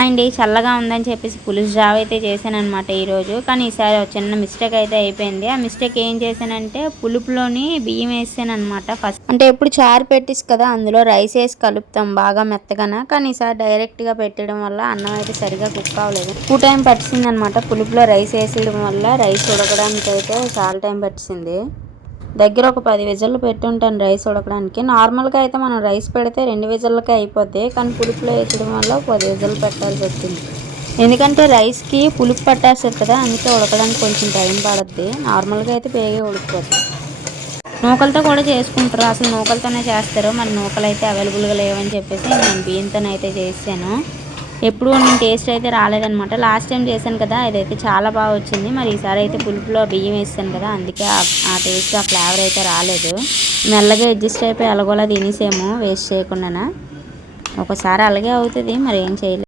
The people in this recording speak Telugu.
అండ్ చల్లగా ఉందని చెప్పేసి పులుసు జావ అయితే చేశాను అనమాట ఈరోజు. కానీ ఈసారి చిన్న మిస్టేక్ అయితే అయిపోయింది. ఆ మిస్టేక్ ఏం చేశానంటే పులుపులోని బియ్యం వేసాను అనమాట ఫస్ట్ అంటే ఎప్పుడు చారు పెట్టేసి కదా అందులో రైస్ వేసి కలుపుతాం బాగా మెత్తగాన? కానీ ఈసారి డైరెక్ట్గా పెట్టడం వల్ల అన్నం అయితే సరిగా కుక్ అవ్వలేదు. టూ టైం పట్టింది అనమాట పులుపులో రైస్ వేసేయడం వల్ల. రైస్ ఉడకడానికి అయితే చాలా టైం పట్టింది. దగ్గర ఒక పది విజల్లు పెట్టుంటాను రైస్ ఉడకడానికి. నార్మల్గా అయితే మనం రైస్ పెడితే రెండు విజల్లకే అయిపోద్ది కానీ పులుపులో వేసడం వల్ల పది విజల్లు పెట్టాల్సి వచ్చింది ఎందుకంటే రైస్కి పులుపు పట్టేస్తారు కదా అందుకే ఉడకడానికి కొంచెం టైం పడుద్ది. నార్మల్గా అయితే బేగే ఉడికిపోద్ది. నూకలతో కూడా చేసుకుంటారు. అసలు నూకలతోనే చేస్తారు. మరి నూకలు అయితే అవైలబుల్గా లేవని చెప్పేసి నేను బియ్యంతోనైతే చేసాను ఎప్పుడు నేను టేస్ట్ అయితే రాలేదనమాట లాస్ట్ టైం చేశాను కదా ఇదైతే చాలా బాగా వచ్చింది. మరి ఈసారి అయితే పులుపులో బియ్యం వేసాను కదా అందుకే ఆ టేస్ట్ ఆ ఫ్లేవర్ అయితే రాలేదు. మెల్లగా అడ్జస్ట్ అయిపోయి ఎలాగోలా తినేసేమో వేస్ట్ చేయకుండా ఒకసారి అలాగే అవుతుంది మరి ఏం చేయలేదు